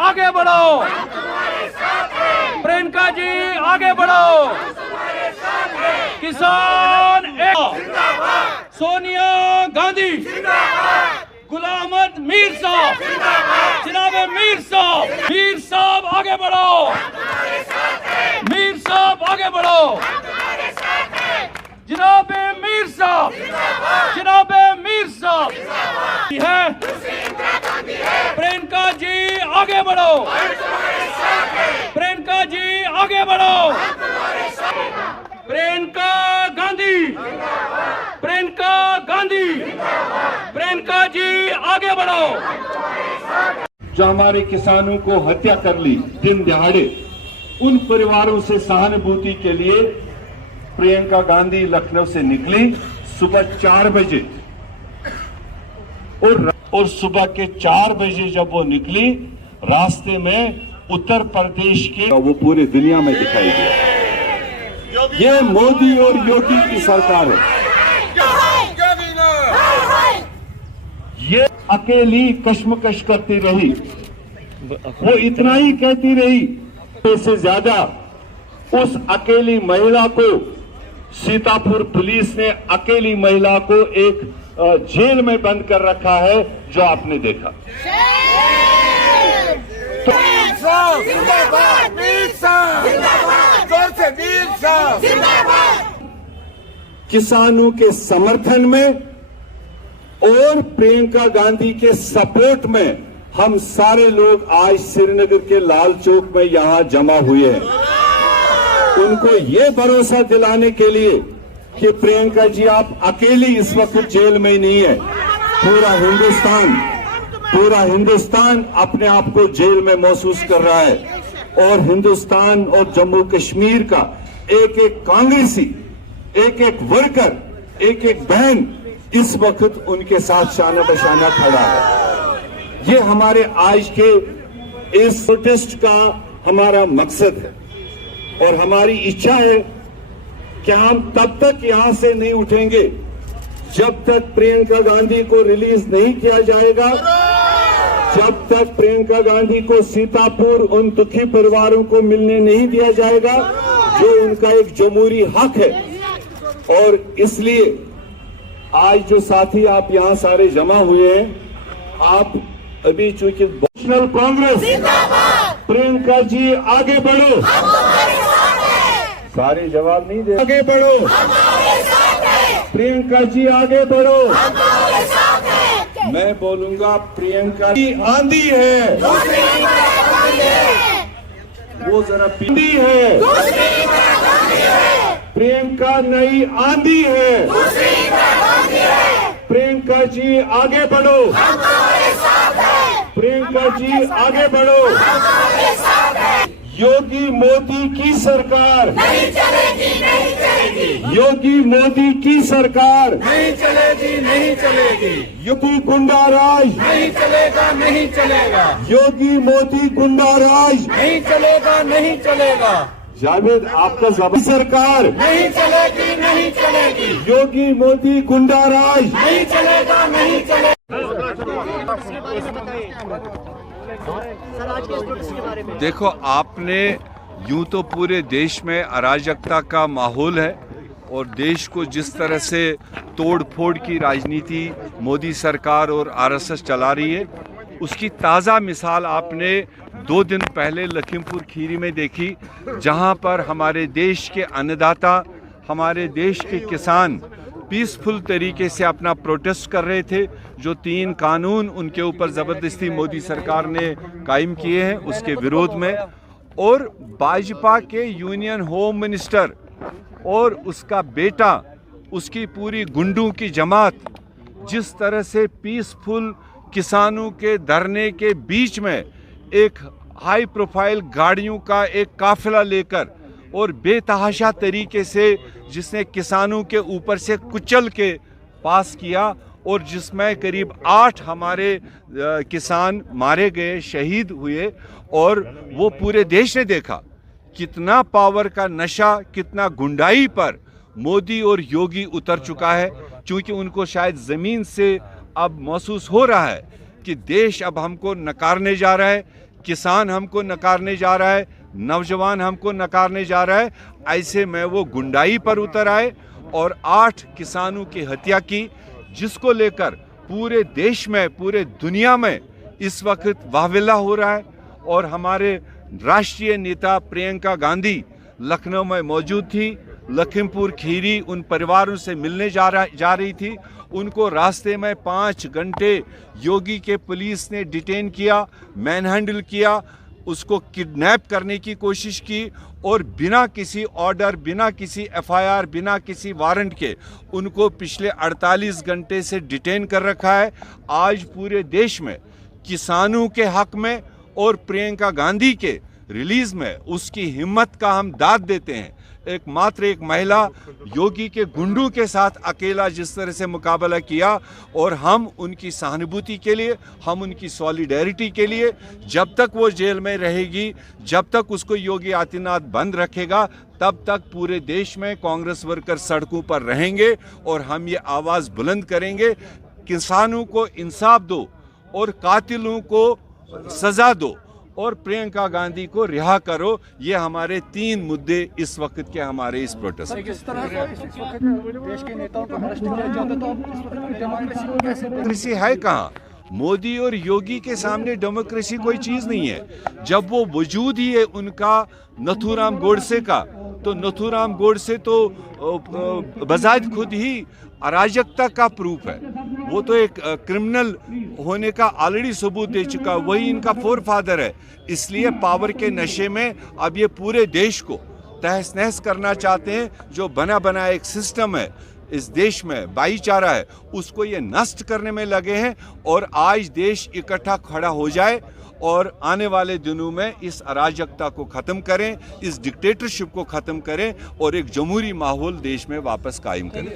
आगे बढ़ो, प्रियंका जी आगे बढ़ो, किसान एक, सोनिया गांधी, गुलाम अहमद मीर साहब, जनाब मीर साहब आगे बढ़ो, मीर साहब आगे बढ़ो, जनाब मीर साहब, जनाब मीर साहब है, प्रियंका जी आगे बढ़ो, प्रियंका जी आगे बढ़ो, प्रियंका गांधी, प्रियंका गांधी, प्रियंका जी आगे बढ़ो। जो हमारे किसानों को हत्या कर ली दिन दहाड़े, उन परिवारों से सहानुभूति के लिए प्रियंका गांधी लखनऊ से निकली सुबह 4 बजे और सुबह के 4 बजे जब वो निकली, रास्ते में उत्तर प्रदेश के वो पूरे दुनिया में दिखाई दिया। ये मोदी और योगी की सरकार है। ये अकेली कश्मकश करती रही, वो इतना ही कहती रही, इससे ज्यादा उस अकेली महिला को सीतापुर पुलिस ने अकेली महिला को एक जेल में बंद कर रखा है, जो आपने देखा। किसानों के समर्थन में और प्रियंका गांधी के सपोर्ट में हम सारे लोग आज श्रीनगर के लाल चौक में यहां जमा हुए हैं, उनको ये भरोसा दिलाने के लिए कि प्रियंका जी आप अकेली इस वक्त जेल में नहीं है। पूरा हिंदुस्तान अपने आप को जेल में महसूस कर रहा है, और हिंदुस्तान और जम्मू कश्मीर का एक एक कांग्रेसी, एक एक वर्कर, एक एक बहन इस वक्त उनके साथ शाना बशाना खड़ा है। ये हमारे आज के इस प्रोटेस्ट का हमारा मकसद है, और हमारी इच्छा है कि हम तब तक यहां से नहीं उठेंगे जब तक प्रियंका गांधी को रिलीज नहीं किया जाएगा, जब तक प्रियंका गांधी को सीतापुर उन दुखी परिवारों को मिलने नहीं दिया जाएगा, जो उनका एक जमहूरी हक है। और इसलिए आज जो साथी आप यहां सारे जमा हुए हैं, आप अभी चूंकि नेशनल कांग्रेस, प्रियंका जी आगे बढ़ो, सारे जवाब नहीं दे, आगे बढ़ो, प्रियंका जी आगे बढ़ो। मैं बोलूंगा प्रियंका की आंधी है, वो जरा पींदी है, प्रियंका नई आंधी है, प्रियंका जी आगे बढ़ो, प्रियंका जी आगे बढ़ो। योगी मोदी की सरकार नहीं चलेगी, नहीं चलेगी। योगी मोदी की सरकार नहीं चलेगी, नहीं चलेगी। योगी गुंडा राज नहीं चलेगा, नहीं चलेगा। योगी मोदी गुंडा राज नहीं चलेगा, नहीं चलेगा। जावेद आपका जबरदस्त सरकार नहीं चलेगी, नहीं चलेगी। योगी मोदी गुंडा राज नहीं चलेगा, नहीं चलेगा। देखो, आपने यूं तो पूरे देश में अराजकता का माहौल है, और देश को जिस तरह से तोड़ फोड़ की राजनीति मोदी सरकार और आरएसएस चला रही है, उसकी ताज़ा मिसाल आपने 2 दिन पहले लखीमपुर खीरी में देखी, जहां पर हमारे देश के अन्नदाता, हमारे देश के किसान पीसफुल तरीके से अपना प्रोटेस्ट कर रहे थे। जो 3 कानून उनके ऊपर ज़बरदस्ती मोदी सरकार ने कायम किए हैं, उसके विरोध में, और भाजपा के यूनियन होम मिनिस्टर और उसका बेटा, उसकी पूरी गुंडों की जमात जिस तरह से पीसफुल किसानों के धरने के बीच में एक हाई प्रोफाइल गाड़ियों का एक काफिला लेकर और बेतहाशा तरीके से जिसने किसानों के ऊपर से कुचल के पास किया, और जिसमें करीब 8 हमारे किसान मारे गए, शहीद हुए, और वो पूरे देश ने देखा कितना पावर का नशा, कितना गुंडाई पर मोदी और योगी उतर चुका है। क्योंकि उनको शायद ज़मीन से अब महसूस हो रहा है कि देश अब हमको नकारने जा रहा है, किसान हमको नकारने जा रहा है, नौजवान हमको नकारने जा रहा है, ऐसे में वो गुंडाई पर उतर आए और 8 किसानों की हत्या की, जिसको लेकर पूरे देश में, पूरे दुनिया में इस वक्त वाहविला हो रहा है। और हमारे राष्ट्रीय नेता प्रियंका गांधी लखनऊ में मौजूद थी, लखीमपुर खीरी उन परिवारों से मिलने जा रही थी। उनको रास्ते में 5 घंटे योगी के पुलिस ने डिटेन किया, मैनहैंडल किया, उसको किडनैप करने की कोशिश की और बिना किसी ऑर्डर, बिना किसी एफआईआर, बिना किसी वारंट के उनको पिछले 48 घंटे से डिटेन कर रखा है। आज पूरे देश में किसानों के हक में और प्रियंका गांधी के रिलीज में उसकी हिम्मत का हम दाद देते हैं। मात्र एक महिला योगी के गुंडों के साथ अकेला जिस तरह से मुकाबला किया, और हम उनकी सहानुभूति के लिए, हम उनकी सॉलिडेरिटी के लिए, जब तक वो जेल में रहेगी, जब तक उसको योगी आदित्यनाथ बंद रखेगा, तब तक पूरे देश में कांग्रेस वर्कर सड़कों पर रहेंगे और हम ये आवाज़ बुलंद करेंगे, किसानों को इंसाफ दो और कातिलों को सजा दो और प्रियंका गांधी को रिहा करो। ये हमारे 3 मुद्दे इस वक्त के हमारे इस प्रोटेस्ट में। किस तरह से इस वक्त देश के नेताओं को भ्रष्ट किया जाता है, तो आप इस वक्त डेमोक्रेसी को कैसे डेमोक्रेसी है कहाँ? मोदी और योगी के सामने डेमोक्रेसी कोई चीज़ नहीं है। जब वो वजूद ही है उनका नथुराम गोडसे का, तो नथुराम गोडसे तो बजाय खुद ही अराजकता का प्रूफ है। वो तो एक क्रिमिनल होने का ऑलरेडी सबूत दे चुका, वही इनका फोर फादर है। इसलिए पावर के नशे में अब ये पूरे देश को तहस नहस करना चाहते हैं। जो बना बनाया एक सिस्टम है इस देश में, भाईचारा है, उसको ये नष्ट करने में लगे हैं। और आज देश इकट्ठा खड़ा हो जाए और आने वाले दिनों में इस अराजकता को ख़त्म करें, इस डिक्टेटरशिप को ख़त्म करें और एक जमहूरी माहौल देश में वापस कायम करें।